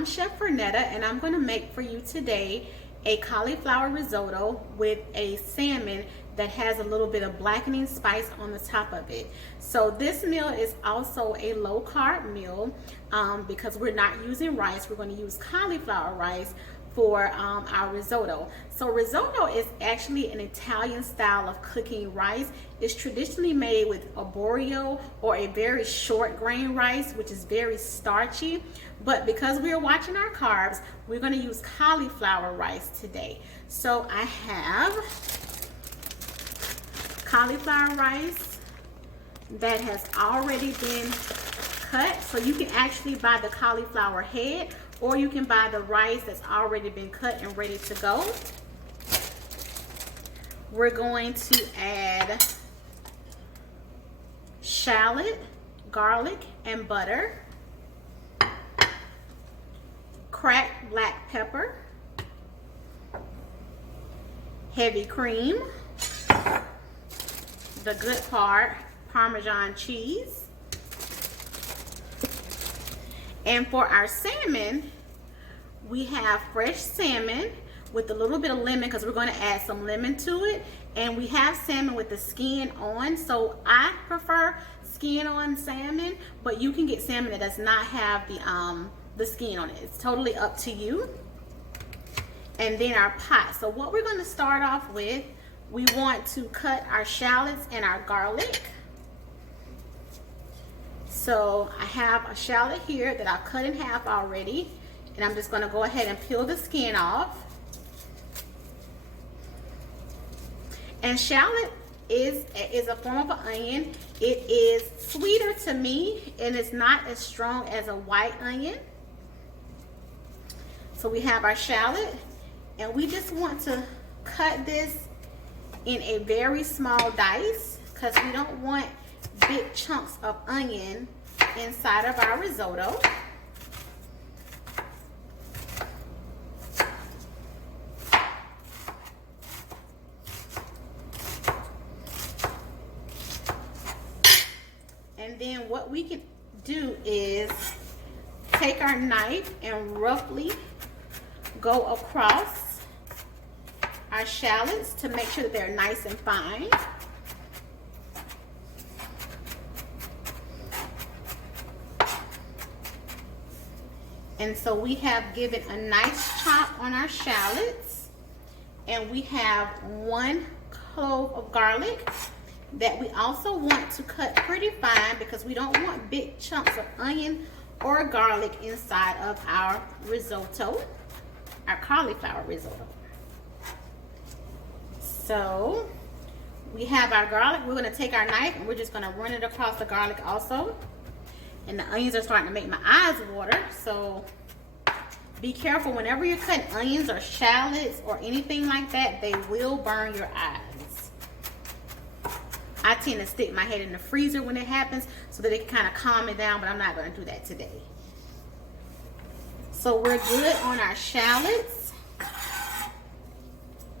I'm Chef Vernetta, and I'm going to make for you today a cauliflower risotto with a salmon that has a little bit of blackening spice on the top of it. So this meal is also a low carb meal because we're not using rice. We're going to use cauliflower rice for our risotto. So risotto is actually an Italian style of cooking rice. It's traditionally made with arborio or a very short grain rice, which is very starchy. But because we are watching our carbs, we're going to use cauliflower rice today. So I have cauliflower rice that has already been cut. So you can actually buy the cauliflower head, or you can buy the rice that's already been cut and ready to go. We're going to add shallot, garlic, and butter, cracked black pepper, heavy cream, the good part, Parmesan cheese. And for our salmon, we have fresh salmon with a little bit of lemon because we're going to add some lemon to it. And we have salmon with the skin on. So I prefer skin on salmon, but you can get salmon that does not have the skin on it. It's totally up to you. And then our pot. So what we're going to start off with, we want to cut our shallots and our garlic. So I have a shallot here that I've cut in half already, and I'm just going to go ahead and peel the skin off. And shallot is a form of an onion. It is sweeter to me, and it's not as strong as a white onion. So we have our shallot, and we just want to cut this in a very small dice because we don't want big chunks of onion inside of our risotto. And then what we can do is take our knife and roughly go across our shallots to make sure that they're nice and fine. And so we have given a nice chop on our shallots, and we have 1 clove of garlic that we also want to cut pretty fine because we don't want big chunks of onion or garlic inside of our risotto, our cauliflower risotto. So we have our garlic. We're going to take our knife and we're just going to run it across the garlic also. And the onions are starting to make my eyes water, so be careful whenever you're cutting onions or shallots or anything like that. They will burn your eyes. I tend to stick my head in the freezer when it happens so that it can kind of calm it down, but I'm not going to do that today. So we're good on our shallots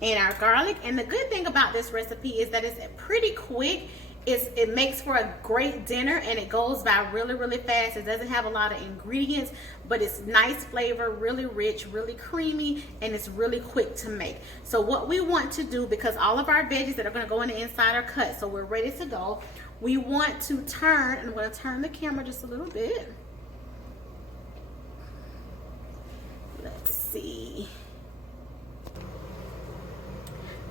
and our garlic. And the good thing about this recipe is that it's pretty quick. It makes for a great dinner, and it goes by really, really fast. It doesn't have a lot of ingredients, but it's nice flavor, really rich, really creamy, and it's really quick to make. So what we want to do, because all of our veggies that are going to go in the inside are cut, so we're ready to go, we want to turn, and I'm going to turn the camera just a little bit. Let's see.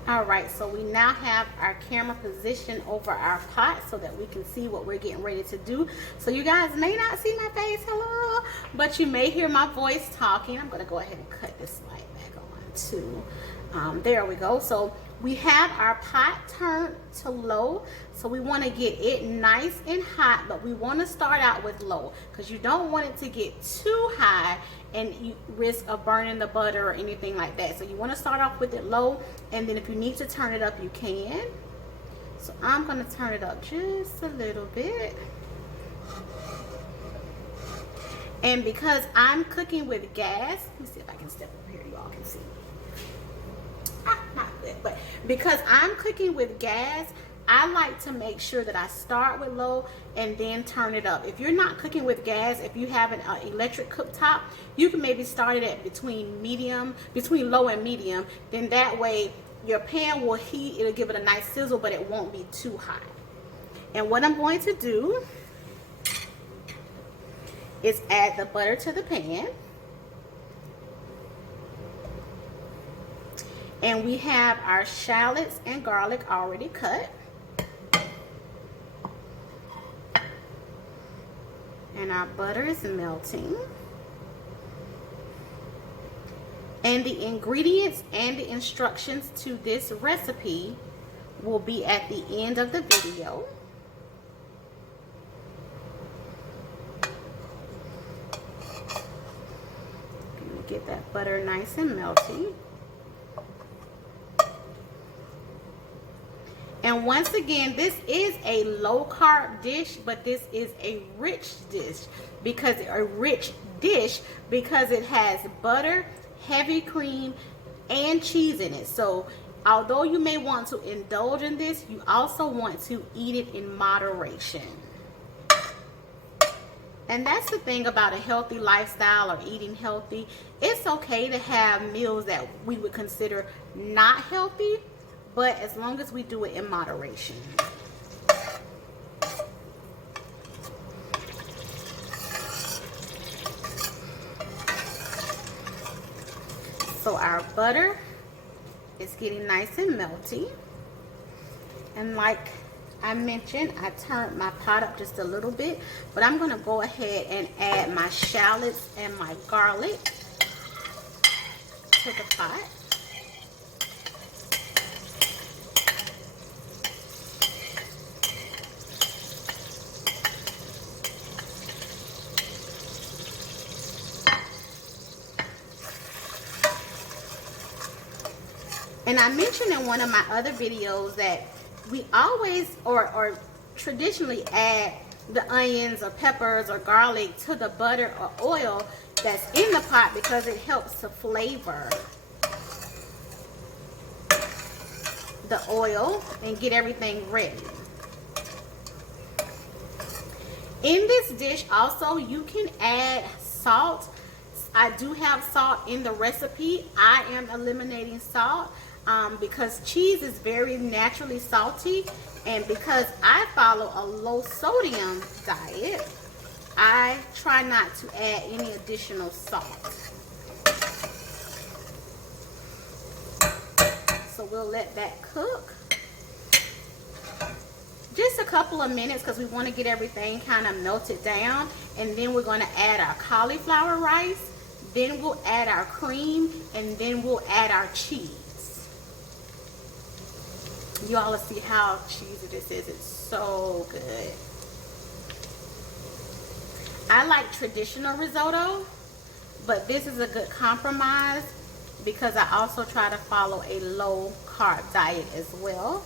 All right, so we now have our camera positioned over our pot so that we can see what we're getting ready to do. So you guys may not see my face, hello, but you may hear my voice talking. I'm gonna go ahead and cut this light back on too. There we go. So we have our pot turned to low. So we wanna get it nice and hot, but we wanna start out with low because you don't want it to get too high and you risk of burning the butter or anything like that. So you want to start off with it low, and then if you need to turn it up, you can. So I'm going to turn it up just a little bit. And because I'm cooking with gas, let me see if I can step over here, you all can see. Not good, but because I'm cooking with gas, I like to make sure that I start with low and then turn it up. If you're not cooking with gas, if you have an electric cooktop, you can maybe start it at between low and medium. Then that way your pan will heat, it'll give it a nice sizzle, but it won't be too hot. And what I'm going to do is add the butter to the pan. And we have our shallots and garlic already cut. And our butter is melting. And the ingredients and the instructions to this recipe will be at the end of the video. Get that butter nice and melty. And once again, this is a low carb dish, but this is a rich dish because it has butter, heavy cream, and cheese in it. So although you may want to indulge in this, you also want to eat it in moderation. And that's the thing about a healthy lifestyle or eating healthy. It's okay to have meals that we would consider not healthy, but as long as we do it in moderation. So our butter is getting nice and melty. And like I mentioned, I turned my pot up just a little bit, but I'm going to go ahead and add my shallots and my garlic to the pot. And I mentioned in one of my other videos that we always or traditionally add the onions or peppers or garlic to the butter or oil that's in the pot because it helps to flavor the oil and get everything ready. In this dish also you can add salt. I do have salt in the recipe. I am eliminating salt because cheese is very naturally salty, and because I follow a low sodium diet, I try not to add any additional salt. So we'll let that cook just a couple of minutes because we want to get everything kind of melted down, and then we're going to add our cauliflower rice, then we'll add our cream, and then we'll add our cheese. You all will see how cheesy this is. It's so good. I like traditional risotto, but this is a good compromise because I also try to follow a low carb diet as well.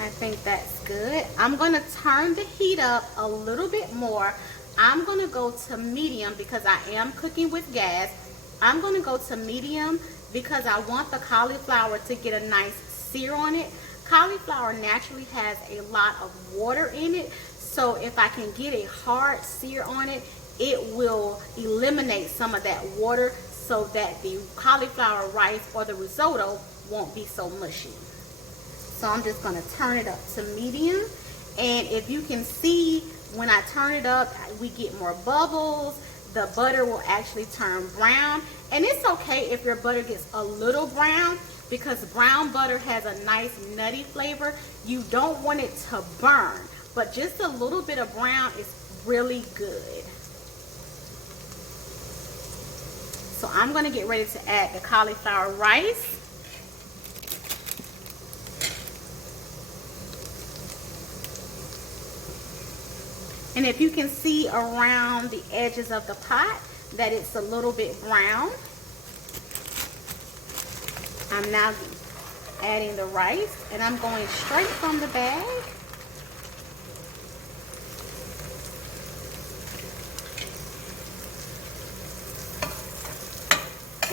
I think that's good. I'm going to turn the heat up a little bit more. I'm going to go to medium because I am cooking with gas. I'm going to go to medium because I want the cauliflower to get a nice sear on it. Cauliflower naturally has a lot of water in it, so if I can get a hard sear on it, it will eliminate some of that water so that the cauliflower rice or the risotto won't be so mushy. So I'm just going to turn it up to medium. And if you can see, when I turn it up, we get more bubbles. The butter will actually turn brown. And it's okay if your butter gets a little brown because brown butter has a nice nutty flavor. You don't want it to burn, but just a little bit of brown is really good. So I'm going to get ready to add the cauliflower rice. And if you can see around the edges of the pot that it's a little bit brown, I'm now adding the rice, and I'm going straight from the bag.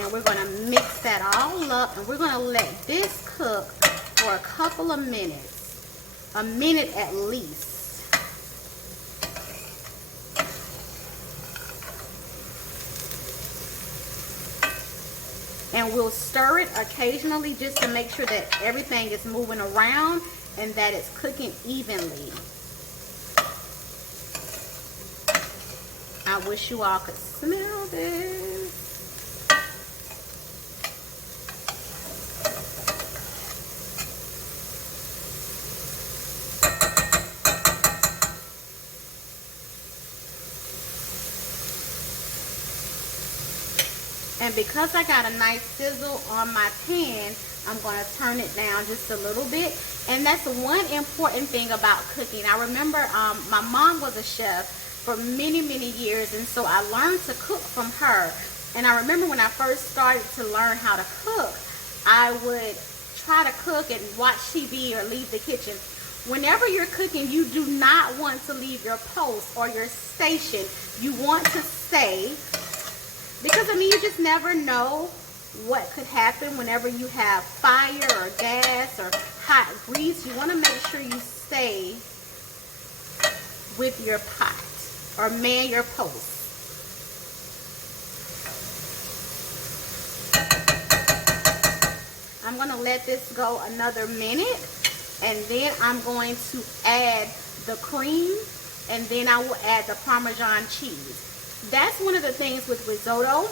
And we're going to mix that all up, and we're going to let this cook for a couple of minutes, a minute at least. And we'll stir it occasionally just to make sure that everything is moving around and that it's cooking evenly. I wish you all could smell this. And because I got a nice sizzle on my pan, I'm going to turn it down just a little bit. And that's one important thing about cooking. I remember my mom was a chef for many, many years, and so I learned to cook from her. And I remember when I first started to learn how to cook, I would try to cook and watch TV or leave the kitchen. Whenever you're cooking, you do not want to leave your post or your station. You want to stay. Because, I mean, you just never know what could happen whenever you have fire or gas or hot grease. You want to make sure you stay with your pot or man your post. I'm going to let this go another minute, and then I'm going to add the cream, and then I will add the Parmesan cheese. That's one of the things with risotto.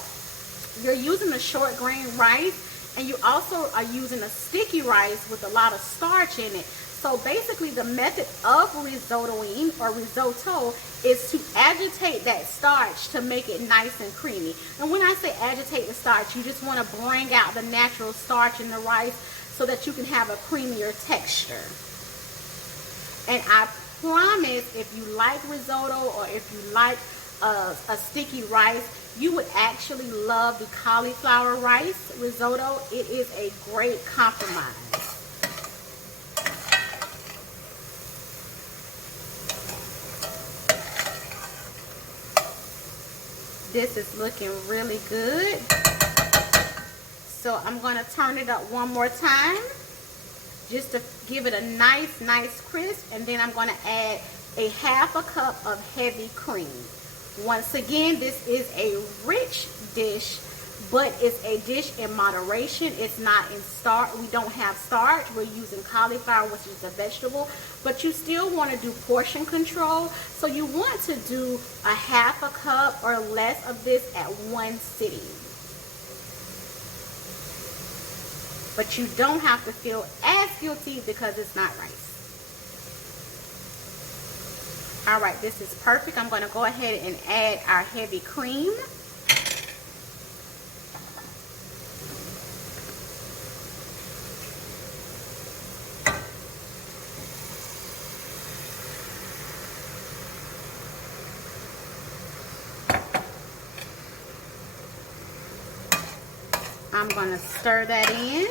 You're using a short grain rice, and you also are using a sticky rice with a lot of starch in it. So basically the method of risottoing or risotto is to agitate that starch to make it nice and creamy. And when I say agitate the starch, you just want to bring out the natural starch in the rice so that you can have a creamier texture. And I promise, if you like risotto or if you like a sticky rice, you would actually love the cauliflower rice risotto. It is a great compromise. This is looking really good. So I'm going to turn it up one more time just to give it a nice crisp, and then I'm going to add a half a cup of heavy cream. Once again, this is a rich dish, but it's a dish in moderation. It's not in starch. We don't have starch. We're using cauliflower, which is a vegetable, but you still want to do portion control. So you want to do a half a cup or less of this at one sitting. But you don't have to feel as guilty because it's not rice. All right, this is perfect. I'm going to go ahead and add our heavy cream. I'm going to stir that in.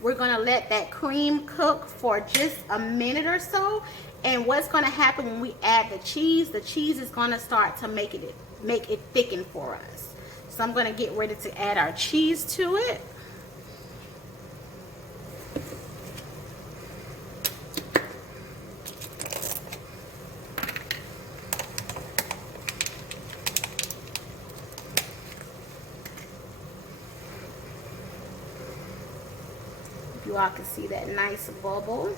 We're going to let that cream cook for just a minute or so. And what's going to happen when we add the cheese is going to start to make it thicken for us. So I'm going to get ready to add our cheese to it. You all can see that nice bubble.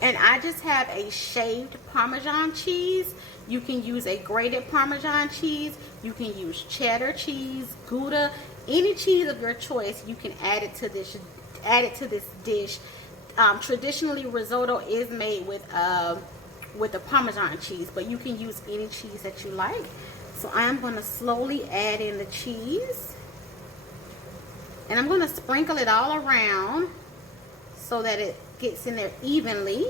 And I just have a shaved Parmesan cheese. You can use a grated Parmesan cheese. You can use cheddar cheese, Gouda, any cheese of your choice. You can add it to this dish. Traditionally, risotto is made with the Parmesan cheese, but you can use any cheese that you like. So I'm going to slowly add in the cheese, and I'm going to sprinkle it all around so that it gets in there evenly.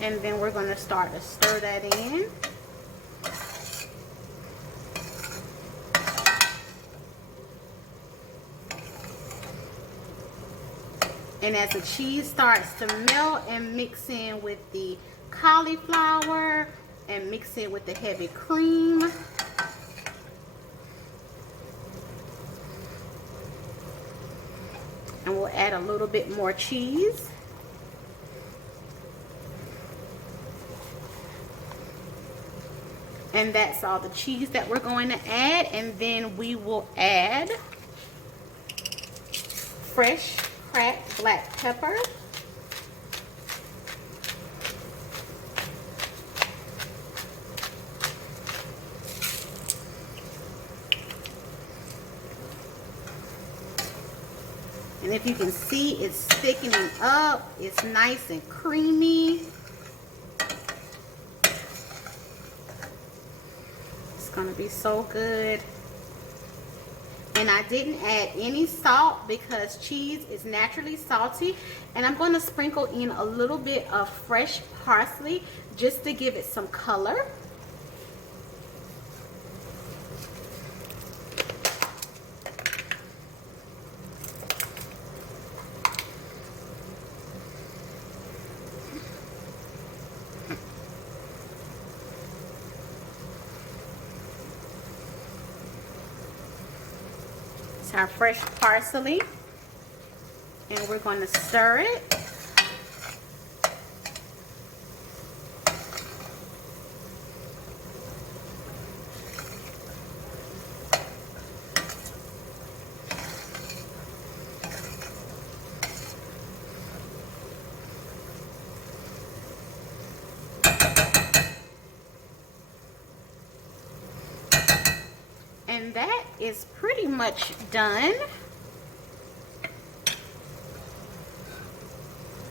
And then we're going to start to stir that in. And as the cheese starts to melt and mix in with the cauliflower and mix in with the heavy cream, and we'll add a little bit more cheese. And that's all the cheese that we're going to add. And then we will add fresh cracked black pepper. And if you can see, it's thickening up. It's nice and creamy. It's gonna be so good. And I didn't add any salt because cheese is naturally salty. And I'm gonna sprinkle in a little bit of fresh parsley just to give it some color. Our fresh parsley, and we're going to stir it. And that is pretty much done.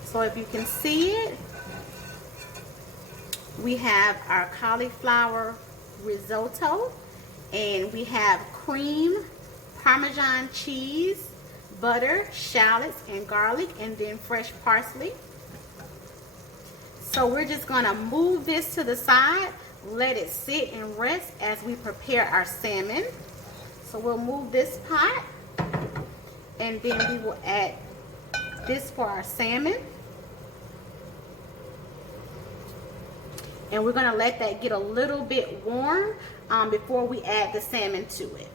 So if you can see it, we have our cauliflower risotto, and we have cream, Parmesan cheese, butter, shallots, and garlic, and then fresh parsley. So we're just gonna move this to the side, let it sit and rest as we prepare our salmon. So we'll move this pot, and then we will add this for our salmon. And we're gonna let that get a little bit warm before we add the salmon to it.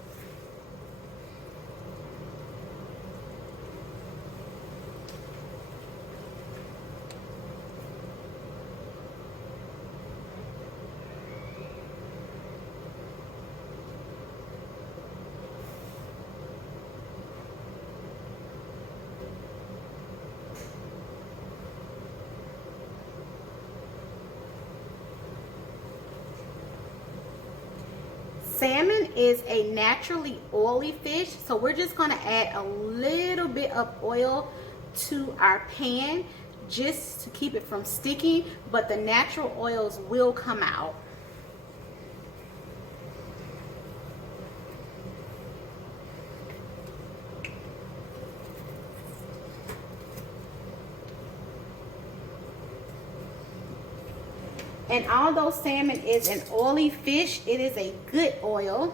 Salmon is a naturally oily fish, so we're just going to add a little bit of oil to our pan just to keep it from sticking, but the natural oils will come out. And although salmon is an oily fish, it is a good oil.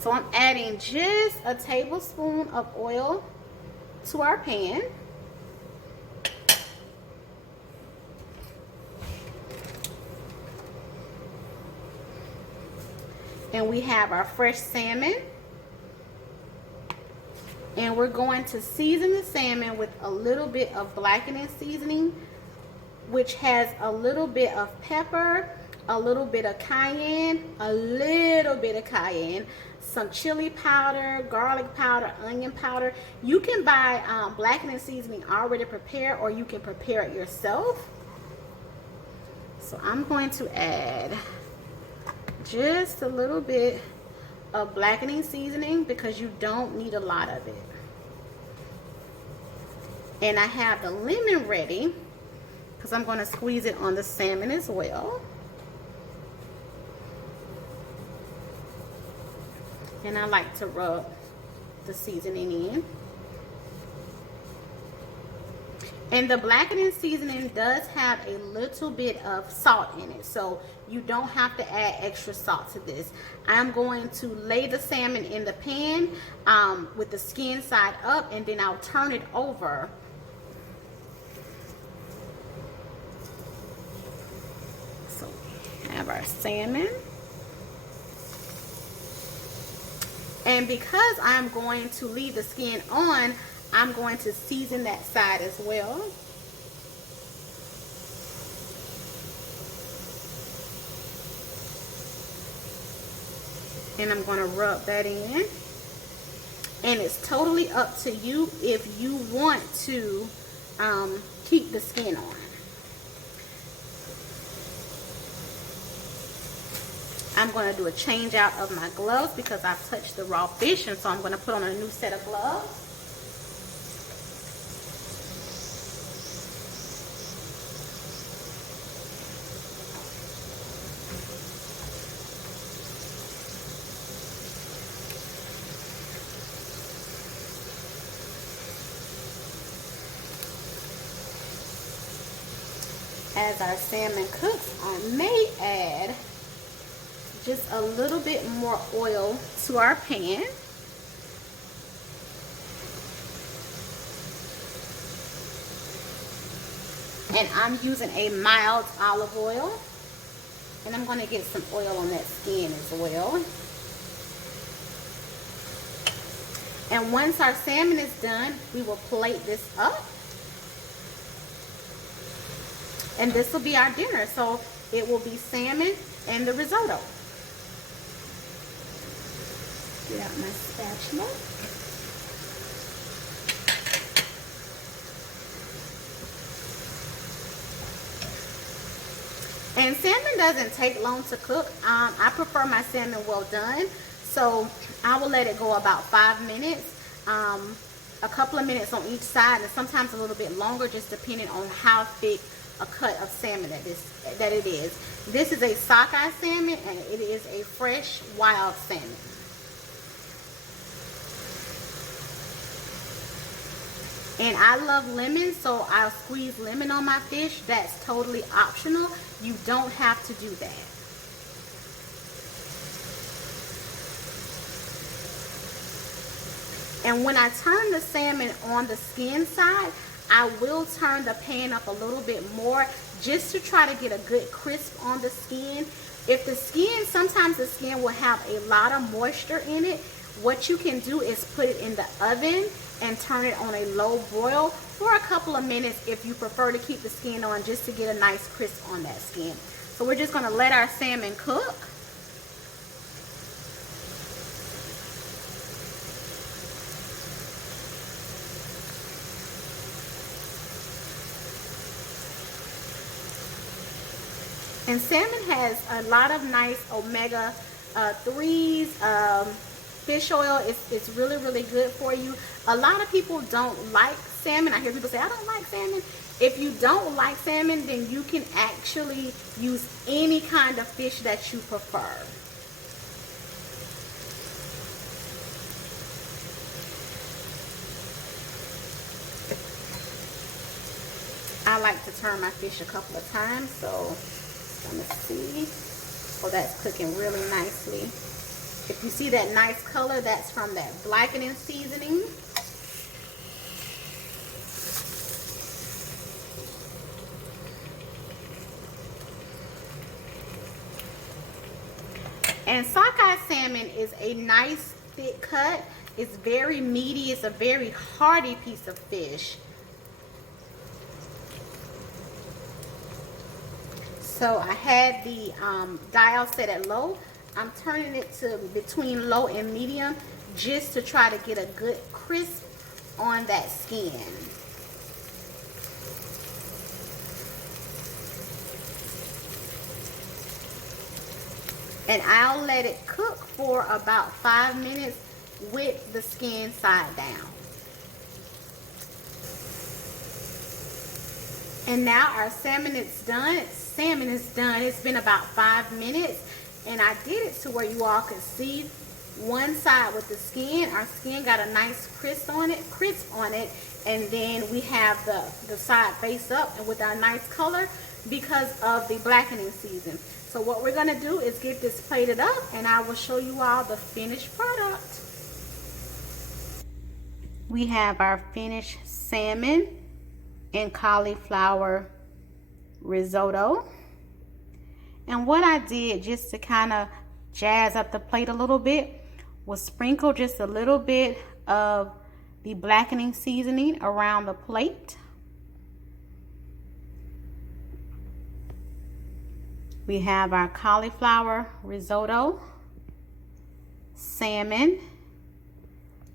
So I'm adding just a tablespoon of oil to our pan. And we have our fresh salmon. And we're going to season the salmon with a little bit of blackening seasoning, which has a little bit of pepper, a little bit of cayenne, some chili powder, garlic powder, onion powder. You can buy blackening seasoning already prepared, or you can prepare it yourself. So I'm going to add just a little bit of blackening seasoning because you don't need a lot of it. And I have the lemon ready because I'm going to squeeze it on the salmon as well. And I like to rub the seasoning in. And the blackening seasoning does have a little bit of salt in it, so you don't have to add extra salt to this. I'm going to lay the salmon in the pan with the skin side up, and then I'll turn it over. So we have our salmon. And because I'm going to leave the skin on, I'm going to season that side as well. And I'm going to rub that in. And it's totally up to you if you want to keep the skin on. I'm going to do a change out of my gloves because I've touched the raw fish, and so I'm going to put on a new set of gloves. As our salmon cooks, I may add just a little bit more oil to our pan. And I'm using a mild olive oil. And I'm going to get some oil on that skin as well. And once our salmon is done, we will plate this up. And this will be our dinner. So it will be salmon and the risotto. Get out my spatula. And salmon doesn't take long to cook. I prefer my salmon well done. So I will let it go about 5 minutes. A couple of minutes on each side, and sometimes a little bit longer, just depending on how thick a cut of salmon that it is. This is a sockeye salmon, and it is a fresh wild salmon. And I love lemon, so I'll squeeze lemon on my fish. That's totally optional. You don't have to do that. And when I turn the salmon on the skin side, I will turn the pan up a little bit more just to try to get a good crisp on the skin. If the skin, sometimes the skin will have a lot of moisture in it. What you can do is put it in the oven and turn it on a low broil for a couple of minutes if you prefer to keep the skin on, just to get a nice crisp on that skin. So we're just going to let our salmon cook. And salmon has a lot of nice omega 3s. Fish oil is really, really good for you. A lot of people don't like salmon. I hear people say, I don't like salmon. If you don't like salmon, then you can actually use any kind of fish that you prefer. I like to turn my fish a couple of times, so let me see. Oh, that's cooking really nicely. If you see that nice color, that's from that blackening seasoning. And sockeye salmon is a nice thick cut. It's very meaty. It's a very hearty piece of fish. So I had the dial set at low. I'm turning it to between low and medium just to try to get a good crisp on that skin. And I'll let it cook for about 5 minutes with the skin side down. And now our salmon is done. It's been about 5 minutes. And I did it to where you all could see one side with the skin. Our skin got a nice crisp on it. And then we have the side face up and with our nice color because of the blackening season. So what we're gonna do is get this plated up and I will show you all the finished product. We have our finished salmon and cauliflower risotto. And what I did just to kind of jazz up the plate a little bit was sprinkle just a little bit of the blackening seasoning around the plate. We have our cauliflower risotto, salmon,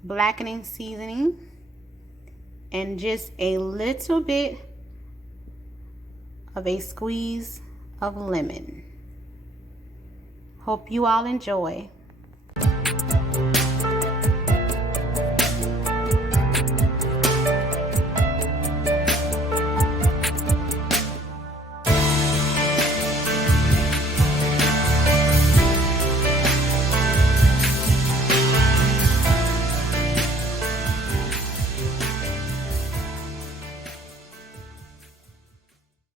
blackening seasoning, and just a little bit of a squeeze of lemon. Hope you all enjoy.